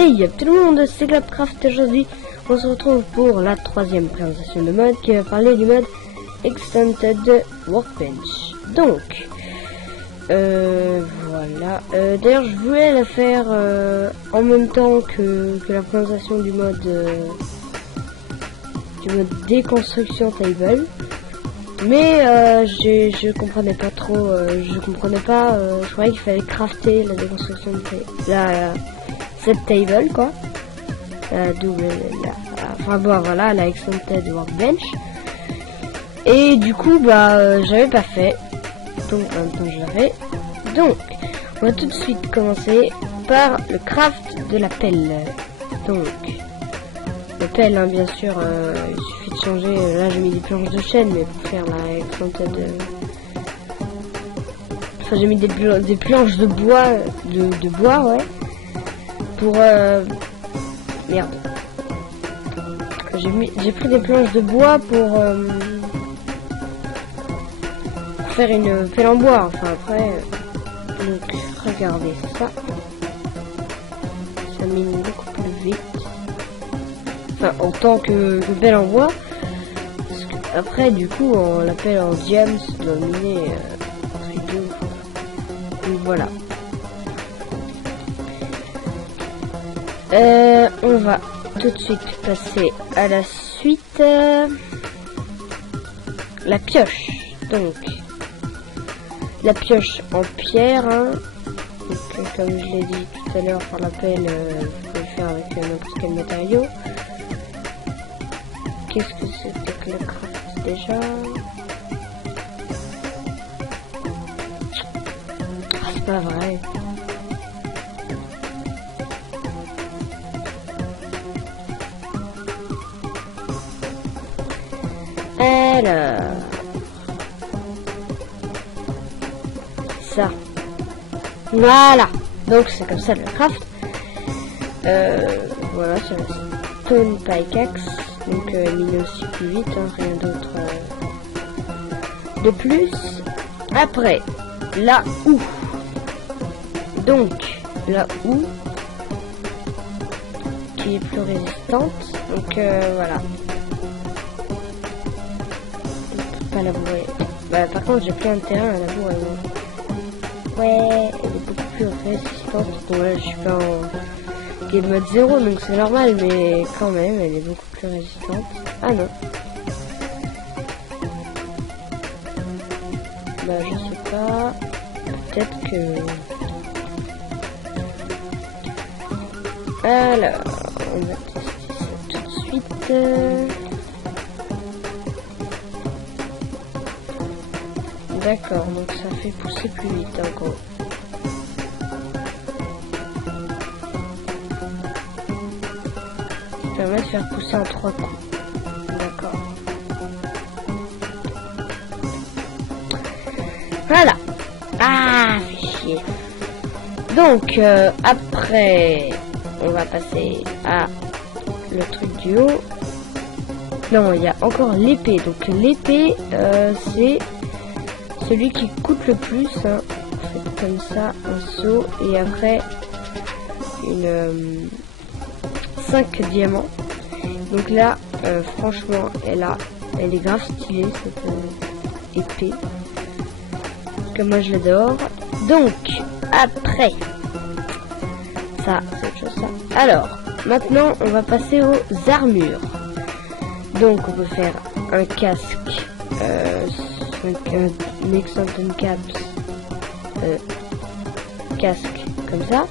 Hey tout le monde, c'est Glabcraft. Aujourd'hui on se retrouve pour la troisième présentation de mode qui va parler du mode Extended Workbench. Donc voilà, d'ailleurs je voulais la faire en même temps que la présentation du mode déconstruction table, mais je comprenais pas trop, je croyais qu'il fallait crafter la déconstruction de cette table, quoi, enfin bon, voilà, la Extended Workbench. Et du coup j'avais pas fait, donc maintenant je l'avais. Donc on va tout de suite commencer par le craft de la pelle. Donc la pelle, hein, bien sûr, il suffit de changer. Là j'ai mis des planches de chêne, mais pour faire la Extended, enfin j'ai mis des planches de bois, de bois, ouais, pour merde, j'ai pris des planches de bois pour faire une pelle en bois. Enfin après, donc regardez ça, ça mine beaucoup plus vite, enfin en tant que pelle en bois, parce que après du coup la pelle en diams doit miner entre les deux. Donc voilà, on va tout de suite passer à la suite, la pioche. Donc la pioche en pierre, hein. Donc, comme je l'ai dit tout à l'heure, par la pelle, vous pouvez le faire avec n'importe quel matériau. Qu'est-ce que c'était que le craft déjà? Ah, c'est pas vrai. Alors, ça, voilà, donc c'est comme ça le craft. Voilà, c'est la stone pickaxe, donc mine aussi plus vite, hein, rien d'autre de plus. Après, la houe, donc la houe qui est plus résistante, donc voilà. Pas labourer. Par contre j'ai plein de terrain à labourer. Ouais, elle est beaucoup plus résistante. Bon là je suis pas en game mode 0, donc c'est normal, mais quand même elle est beaucoup plus résistante. Ah non. Je sais pas. Peut-être que... Alors, on va tester ça tout de suite. D'accord, donc ça fait pousser plus vite en gros. Ça permet de faire pousser en 3 coups. D'accord. Voilà. Ah, fait chier. Donc après, on va passer à le truc du haut. Non, il y a encore l'épée. Donc l'épée, c'est celui qui coûte le plus, hein. Faites comme ça, un saut, et après une 5 diamants. Donc là, franchement, elle est grave stylée, cette épée. Comme moi je l'adore. Donc après, ça c'est autre chose, ça. Alors maintenant on va passer aux armures. Donc on peut faire un casque, un Extended Caps, casque comme ça,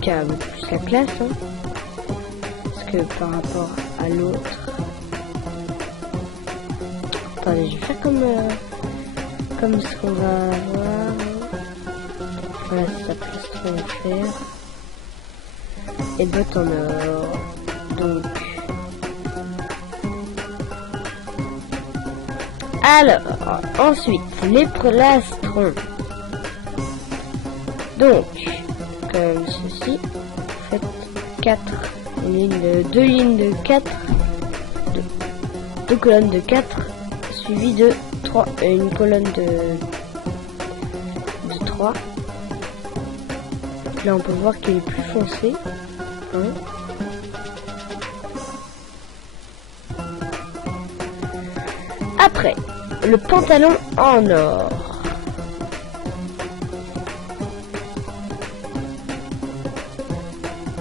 qui a beaucoup plus la classe, hein, parce que par rapport à l'autre. Attendez, je vais faire comme ce qu'on va avoir. Voilà, c'est ça, plus ce qu'on va faire. Et bottes en or. Donc alors, ensuite, les plastrons. Donc, comme ceci, faites 2 lignes de 4, 2 colonnes de 4, suivies de 3, une colonne de 3. Là, on peut voir qu'il est plus foncé. hein. Après, le pantalon en or.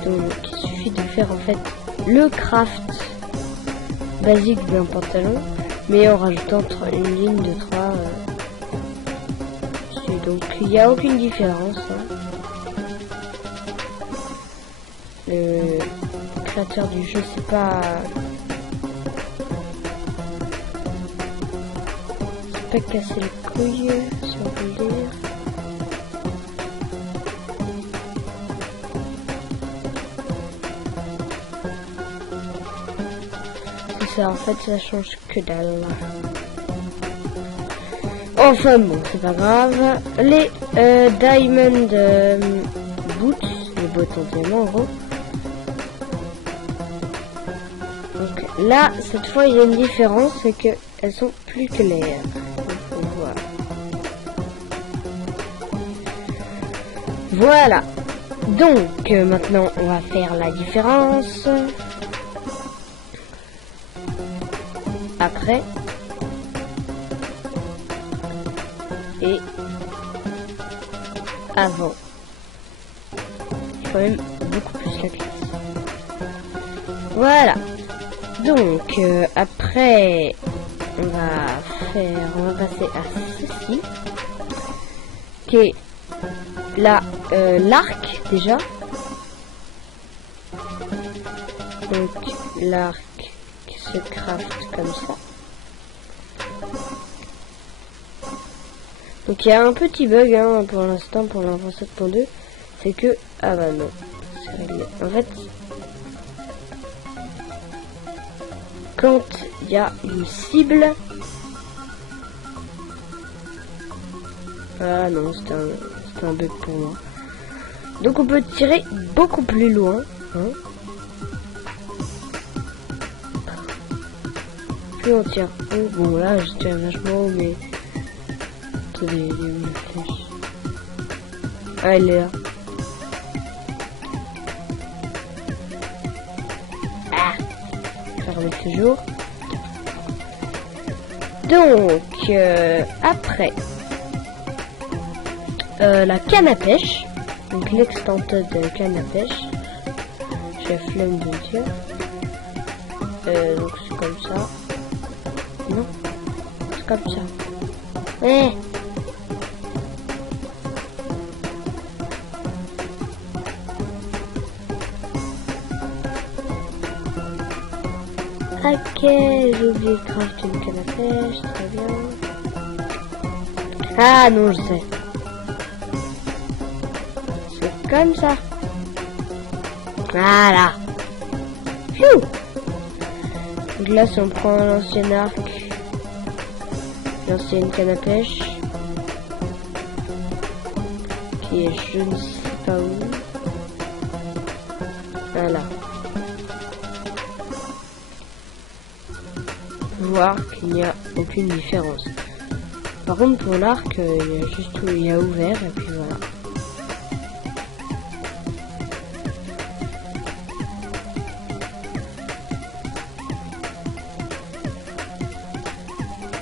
Donc, il suffit de faire en fait le craft basique d'un pantalon, mais en rajoutant une ligne de 3. Donc, il n'y a aucune différence. Hein. Le créateur du jeu, c'est pas casser les couilles, si on peut le dire. C'est ça, en fait, ça change que dalle. Enfin bon, c'est pas grave. Les Diamond Boots, les bottes en diamant en gros. Donc là, cette fois, il y a une différence, c'est que elles sont plus claires. Voilà. Donc maintenant on va faire la différence. Après et avant. Quand même beaucoup plus la classe. Voilà. Donc après on va passer à ceci qui est là l'arc déjà. Donc l'arc qui se craft comme ça. Donc il y a un petit bug hein, pour l'instant pour l'enfant 7.2, c'est que ah bah non, c'est réglé. En fait quand il y a une cible, ah non c'est un bug pour moi. Donc on peut tirer beaucoup plus loin. Hein. Plus on tire haut. Bon là je tire vachement haut mais... Attendez, il est où la flèche? Ah elle est là. Ah, je vais remettre toujours. Donc après la canne à pêche. Donc l'extenteur de canne à pêche. J'ai la flemme de le dire. Donc c'est comme ça. Non, c'est comme ça. Ouais. Ok, j'ai oublié de crafter une canne à pêche, très bien. Ah non, je sais. C'est comme ça. Voilà. Pfiou. Donc là, si on prend l'ancien arc, l'ancienne canne à pêche, qui est je ne sais pas où. Voilà. Voir qu'il n'y a aucune différence. Par contre pour l'arc, il y a juste où il y a ouvert et puis voilà.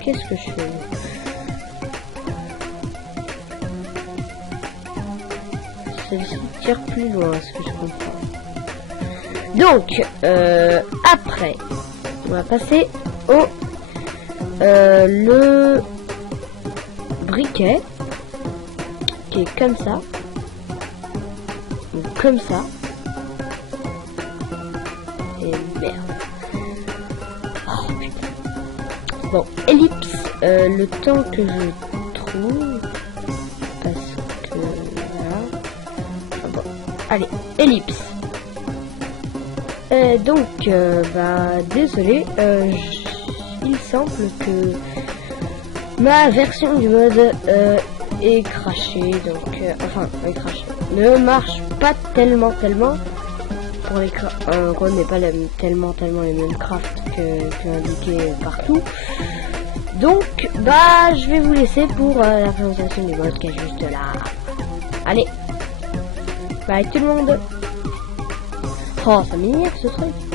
Qu'est-ce que je fais? Celle-ci tire plus loin, ce que je comprends. Donc après, on va passer au le briquet qui est comme ça, ou comme ça, et merde. Oh putain. Bon, ellipse, le temps que je trouve, parce que voilà. Ah bon, allez, ellipse. Donc, bah désolé, il semble que ma version du mode est crashée, donc enfin est crashée, ne marche pas tellement pour les en gros n'est pas tellement les mêmes crafts que indiqué partout. Donc bah je vais vous laisser pour la présentation du mode qui est juste là. Allez, bye tout le monde. Oh, ça m'énerve ce truc.